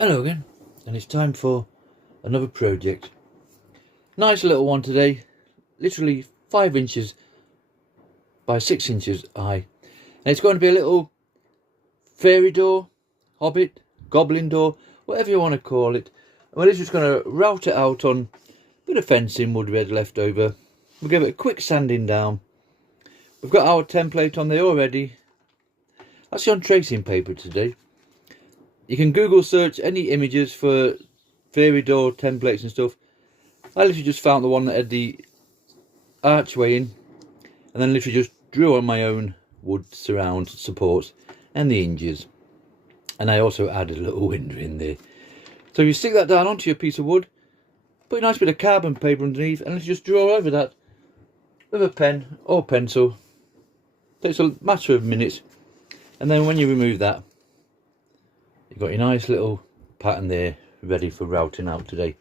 Hello again, and it's time for another project. Nice little one today, literally 5 inches by 6 inches high, and it's going to be a little fairy door, hobbit, goblin door, whatever you want to call it. And we're just going to route it out on a bit of fencing wood we had left over. We'll give it a quick sanding down. We've got our template on there already. Actually on tracing paper today. You can Google search any images for fairy door templates and stuff. I literally just found the one that had the archway in, and then literally just drew on my own wood surround supports and the hinges, and I also added a little window in there. So you stick that down onto your piece of wood, put a nice bit of carbon paper underneath, and let's just draw over that with a pen or pencil. Takes a matter of minutes, and then when you remove that, you've got your nice little pattern there ready for routing out today.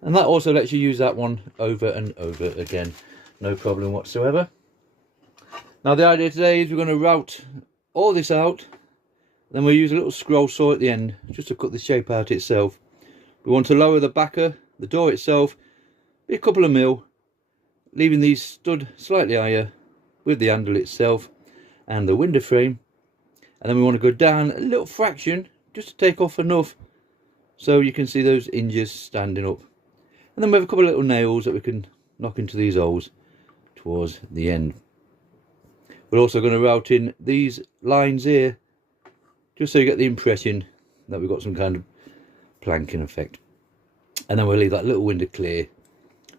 And that also lets you use that one over and over again, no problem whatsoever. Now the idea today is we're going to route all this out, then we'll use a little scroll saw at the end just to cut the shape out itself. We want to lower the backer, the door itself, be a couple of mil, leaving these stood slightly higher with the handle itself and the window frame. And then we want to go down a little fraction just to take off enough so you can see those hinges standing up. And then we have a couple of little nails that we can knock into these holes towards the end. We're also going to route in these lines here just so you get the impression that we've got some kind of planking effect. And then we'll leave that little window clear.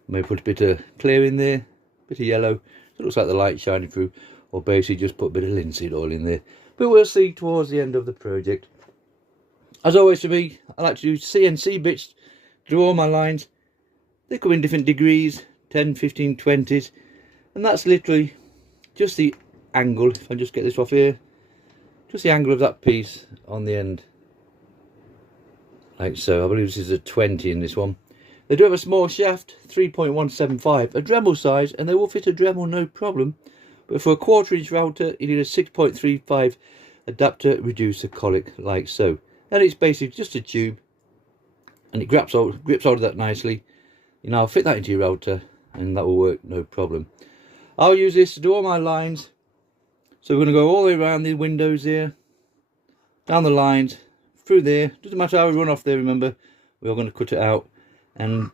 Maybe put a bit of clear in there, a bit of yellow, so it looks like the light shining through, or basically just put a bit of linseed oil in there. But we'll see towards the end of the project. As always for me, I like to do CNC bits to draw all my lines. They come in different degrees, 10, 15, 20s, and that's literally just the angle. If I just get this off here, just the angle of that piece on the end, like so. I believe this is a 20 in this one. They do have a small shaft, 3.175, a Dremel size, and they will fit a Dremel no problem. But for a 1/4 inch router, you need a 6.35 adapter reducer collet, like so. And it's basically just a tube, and it grips hold of that nicely. You know, I'll fit that into your router, and that will work no problem. I'll use this to do all my lines. So we're going to go all the way around the windows here, down the lines, through there. Doesn't matter how we run off there, remember, we're going to cut it out, and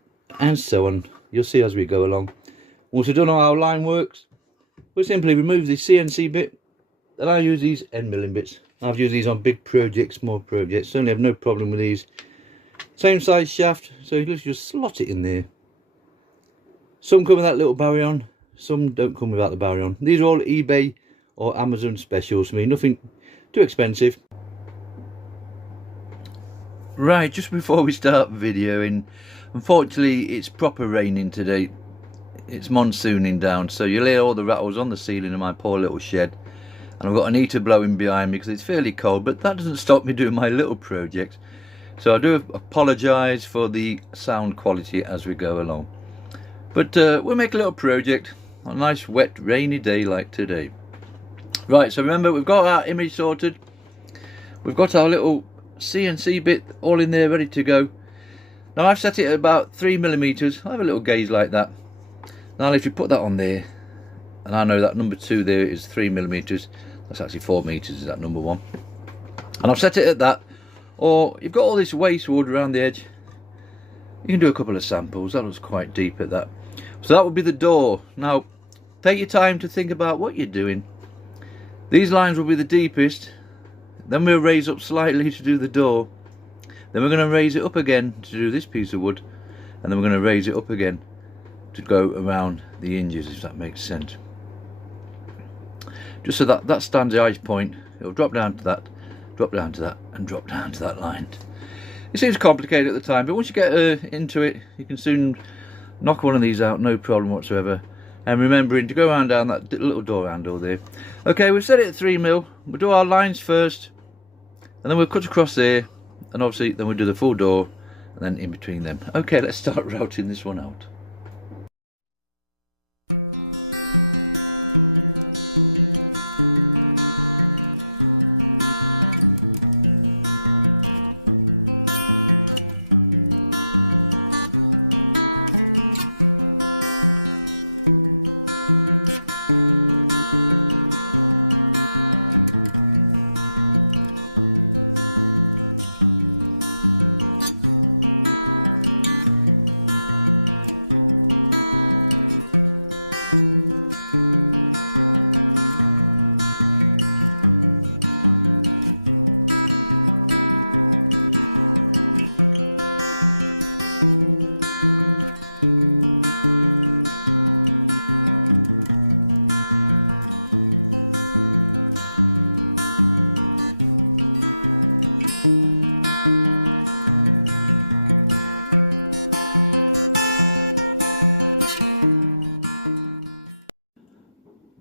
so on. You'll see as we go along. Once we've done all our line works, we simply remove the CNC bit, and I use these end milling bits. I've used these on big projects, small projects, certainly have no problem with these. Same size shaft, so you just slot it in there. Some come with that little barrion, some don't come without the barrion. These are all eBay or Amazon specials for me, nothing too expensive. Right, just before we start videoing, unfortunately it's proper raining today. It's monsooning down, so you'll hear all the rattles on the ceiling of my poor little shed, and I've got an heater blowing behind me because it's fairly cold, but that doesn't stop me doing my little project. So I do apologise for the sound quality as we go along, but we'll make a little project on a nice wet rainy day like today. Right, so remember, we've got our image sorted, we've got our little CNC bit all in there ready to go. Now I've set it at about 3mm. I have a little gauge like that. Now if you put that on there, and I know that number 2 there is 3mm, that's actually 4 meters, is that number 1. And I've set it at that. Or you've got all this waste wood around the edge, you can do a couple of samples. That looks quite deep at that. So that would be the door. Now take your time to think about what you're doing. These lines will be the deepest, then we'll raise up slightly to do the door, then we're going to raise it up again to do this piece of wood, and then we're going to raise it up again to go around the hinges, if that makes sense. Just so that stands the ice point, it'll drop down to that, drop down to that, and drop down to that line. It seems complicated at the time, but once you get into it, you can soon knock one of these out, no problem whatsoever. And remembering to go around down that little door handle there. Okay, we've set it at 3mm. We'll do our lines first, and then we'll cut across there, and obviously then we'll do the full door, and then in between them. Okay, let's start routing this one out.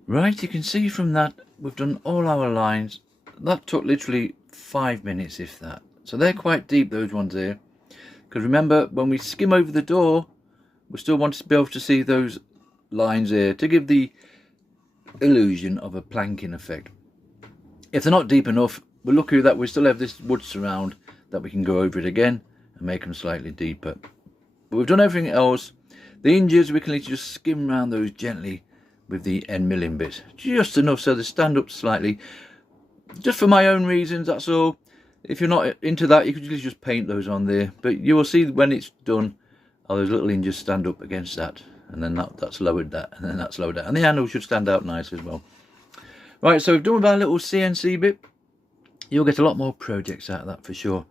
Right, you can see from that we've done all our lines. That took literally 5 minutes, if that. So they're quite deep, those ones there. Because remember, when we skim over the door, we still want to be able to see those lines there to give the illusion of a planking effect. If they're not deep enough, we're lucky that we still have this wood surround that we can go over it again and make them slightly deeper. But we've done everything else. The hinges, we can literally just skim around those gently with the end milling bit, just enough so they stand up slightly, just for my own reasons, that's all. If you're not into that, you could just paint those on there, but you will see when it's done how those little hinges stand up against that, and then that's lowered that, and then that's lowered that, and the handle should stand out nice as well. Right, so we've done with our little CNC bit. You'll get a lot more projects out of that for sure.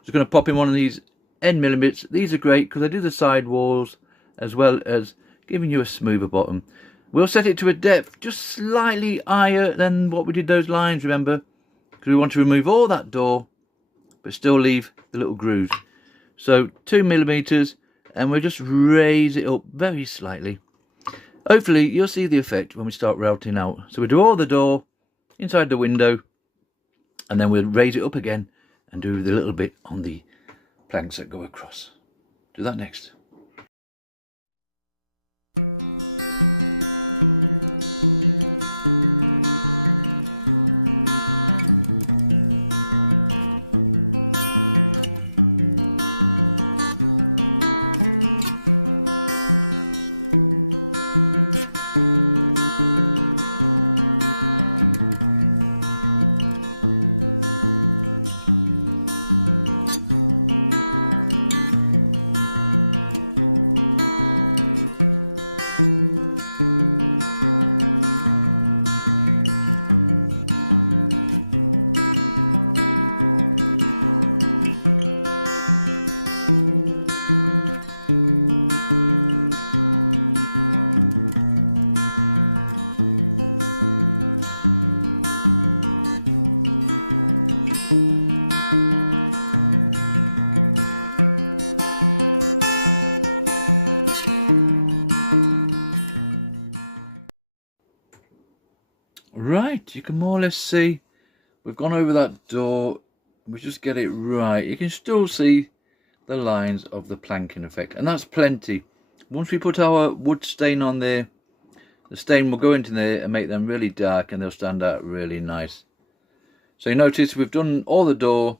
Just going to pop in one of these end milling bits. These are great because they do the side walls as well as giving you a smoother bottom. We'll set it to a depth just slightly higher than what we did those lines, remember? Because we want to remove all that door, but still leave the little grooves. So 2mm, and we'll just raise it up very slightly. Hopefully you'll see the effect when we start routing out. So we do all the door inside the window, and then we'll raise it up again and do the little bit on the planks that go across. Do that next. Right, you can more or less see we've gone over that door. We just get it right. You can still see the lines of the planking effect, and that's plenty. Once we put our wood stain on there, the stain will go into there and make them really dark, and they'll stand out really nice. So you notice we've done all the door.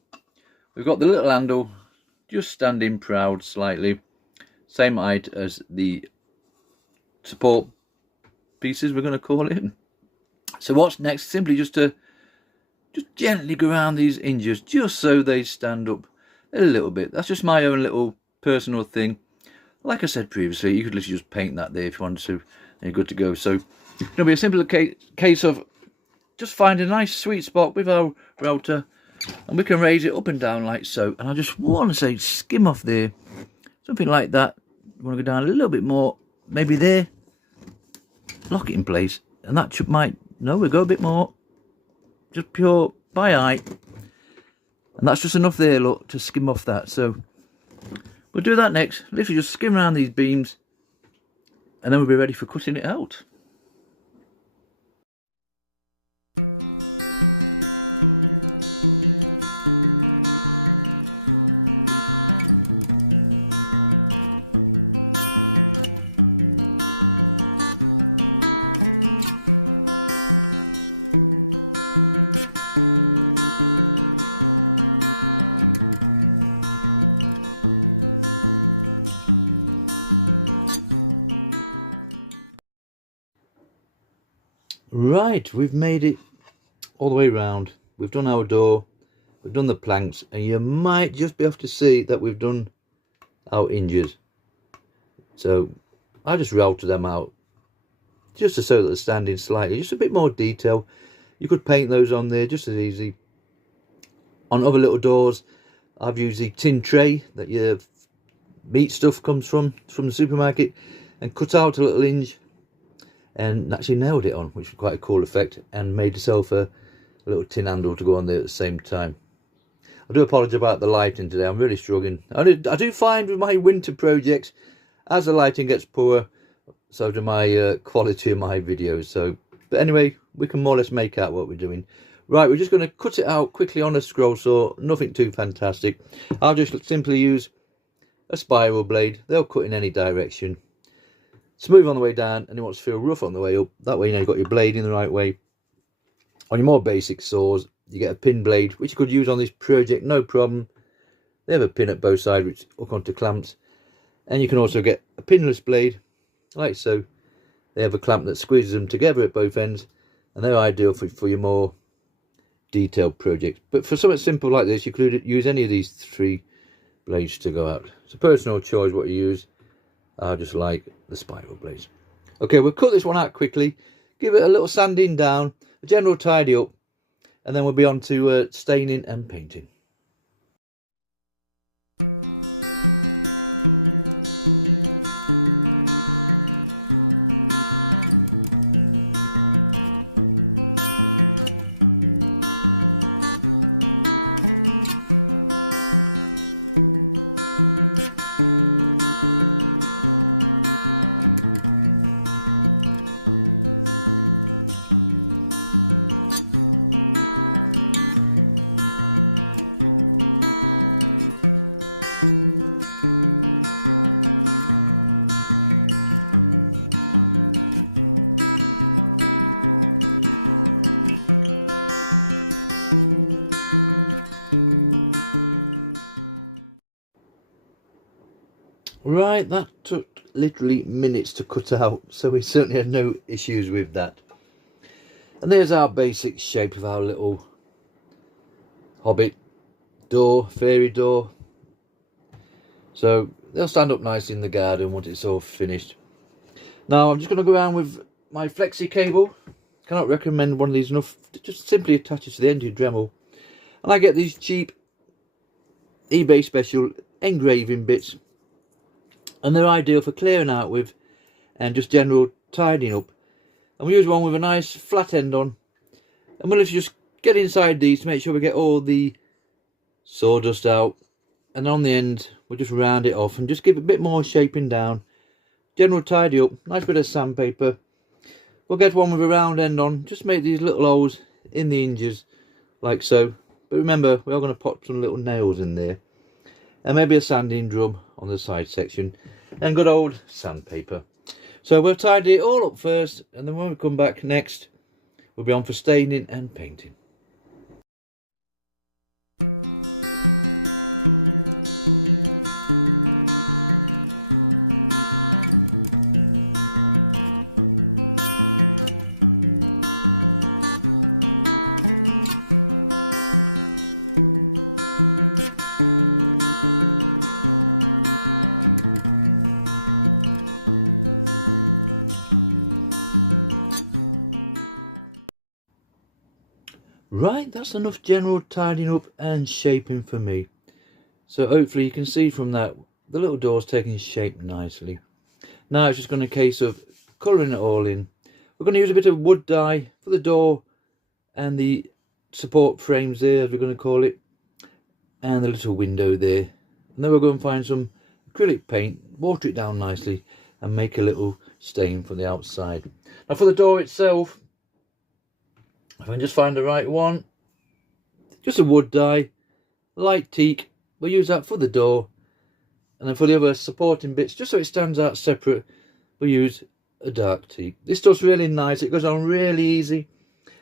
We've got the little handle just standing proud slightly, same height as the support pieces, we're going to call it. So what's next? Simply just gently go around these hinges just so they stand up a little bit. That's just my own little personal thing. Like I said previously, you could literally just paint that there if you wanted to, and you're good to go. So it'll be a simple case of just find a nice sweet spot with our router, and we can raise it up and down like so. And I just want to say skim off there, something like that. You want to go down a little bit more, maybe there, lock it in place, and that might, no, we'll go a bit more, just pure by eye, and that's just enough there, look, to skim off that. So we'll do that next. Literally just skim around these beams, and then we'll be ready for cutting it out. Right, we've made it all the way around. We've done our door, we've done the planks, and you might just be able to see that we've done our hinges. So I just routed them out just so that they're standing slightly, just a bit more detail. You could paint those on there just as easy. On other little doors, I've used the tin tray that your meat stuff comes from the supermarket, and cut out a little hinge and actually nailed it on, which was quite a cool effect, and made yourself a little tin handle to go on there at the same time. I do apologise about the lighting today. I'm really struggling. I do find with my winter projects, as the lighting gets poor, so do my quality of my videos. So, but anyway, we can more or less make out what we're doing. Right, we're just going to cut it out quickly on a scroll saw. Nothing too fantastic. I'll just simply use a spiral blade. They'll cut in any direction. Smooth on the way down, and you want to feel rough on the way up. That way, you know you've got your blade in the right way. On your more basic saws, you get a pin blade, which you could use on this project, no problem. They have a pin at both sides, which hook onto clamps. And you can also get a pinless blade, like so. They have a clamp that squeezes them together at both ends, and they're ideal for your more detailed projects. But for something simple like this, you could use any of these 3 blades to go out. It's a personal choice what you use. I just like the spiral blades. Okay, we'll cut this one out quickly, give it a little sanding down, a general tidy up, and then we'll be on to staining and painting. Right, that took literally minutes to cut out, so we certainly had no issues with that. And there's our basic shape of our little Hobbit door, fairy door. So they'll stand up nicely in the garden once it's all finished. Now I'm just going to go around with my flexi cable. Cannot recommend one of these enough. Just simply attaches to the end of your Dremel. And I get these cheap eBay special engraving bits. And they're ideal for clearing out with and just general tidying up. And we use one with a nice flat end on. And we'll just get inside these to make sure we get all the sawdust out. And on the end, we'll just round it off and just give it a bit more shaping down. General tidy up, nice bit of sandpaper. We'll get one with a round end on, just make these little holes in the hinges, like so. But remember, we are going to pop some little nails in there. And maybe a sanding drum on the side section. And good old sandpaper. So we'll tidy it all up first, and then when we come back next, we'll be on for staining and painting. Right, that's enough general tidying up and shaping for me. So hopefully you can see from that the little door's taking shape nicely. Now it's just going to be a case of colouring it all in. We're going to use a bit of wood dye for the door and the support frames there, as we're going to call it, and the little window there. And then we're going to find some acrylic paint, water it down nicely, and make a little stain for the outside. Now for the door itself, if I can just find the right one, just a wood dye, light teak. We'll use that for the door, and then for the other supporting bits, just so it stands out separate, we'll use a dark teak. This stuff's really nice, it goes on really easy.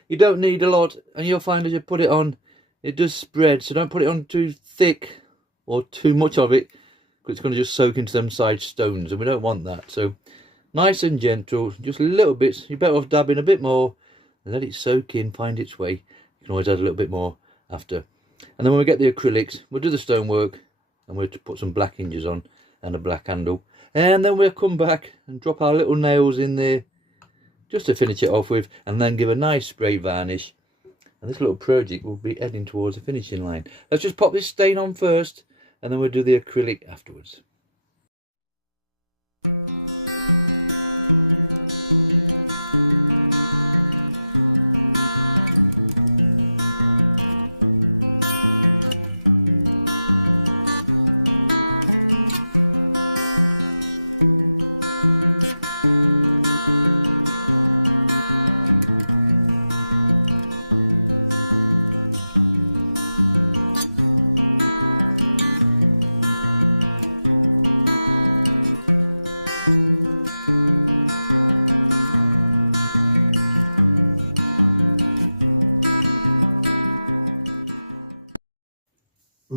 You don't need a lot, and you'll find as you put it on, it does spread, so don't put it on too thick or too much of it, because it's going to just soak into them side stones, and we don't want that. So nice and gentle, just little bits. You're better off dabbing a bit more and let it soak in, find its way. You can always add a little bit more after. And then when we get the acrylics, we'll do the stonework, and we'll put some black hinges on and a black handle. And then we'll come back and drop our little nails in there just to finish it off with, and then give a nice spray varnish. And this little project will be heading towards the finishing line. Let's just pop this stain on first, and then we'll do the acrylic afterwards.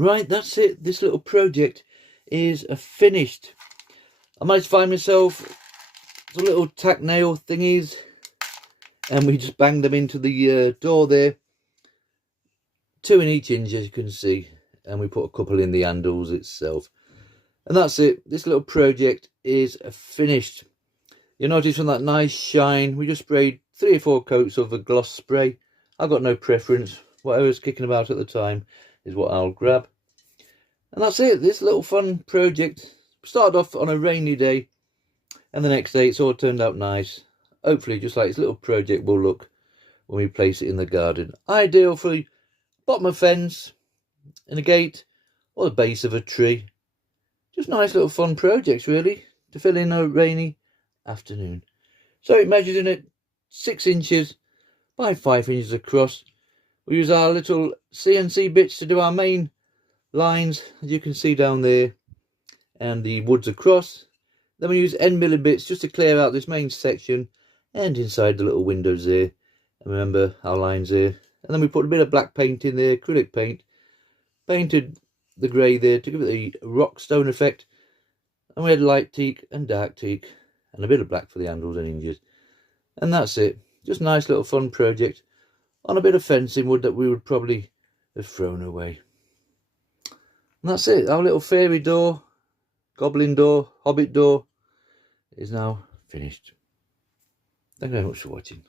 Right, that's it. This little project is finished. I managed to find myself some little tack nail thingies, and we just banged them into the door there, 2 in each inch, as you can see, and we put a couple in the handles itself. And that's it. This little project is finished. You'll notice from that nice shine, we just sprayed 3 or 4 coats of a gloss spray. I've got no preference. Whatever's kicking about at the time is what I'll grab. And that's it. This little fun project started off on a rainy day, and the next day it's all turned out nice. Hopefully just like this little project will look when we place it in the garden. Ideal for the bottom of a fence, in a gate, or the base of a tree. Just nice little fun projects really to fill in a rainy afternoon. So it measures in at 6 inches by 5 inches across. We use our little CNC bits to do our main lines, as you can see down there, and the woods across. Then we use end milling bits just to clear out this main section and inside the little windows there. And remember our lines there. And then we put a bit of black paint in there, acrylic paint, painted the grey there to give it the rock stone effect. And we had light teak and dark teak and a bit of black for the handles and hinges. And that's it. Just a nice little fun project on a bit of fencing wood that we would probably have thrown away. And that's it. Our little fairy door, goblin door, hobbit door is now finished. Thank you very much for watching.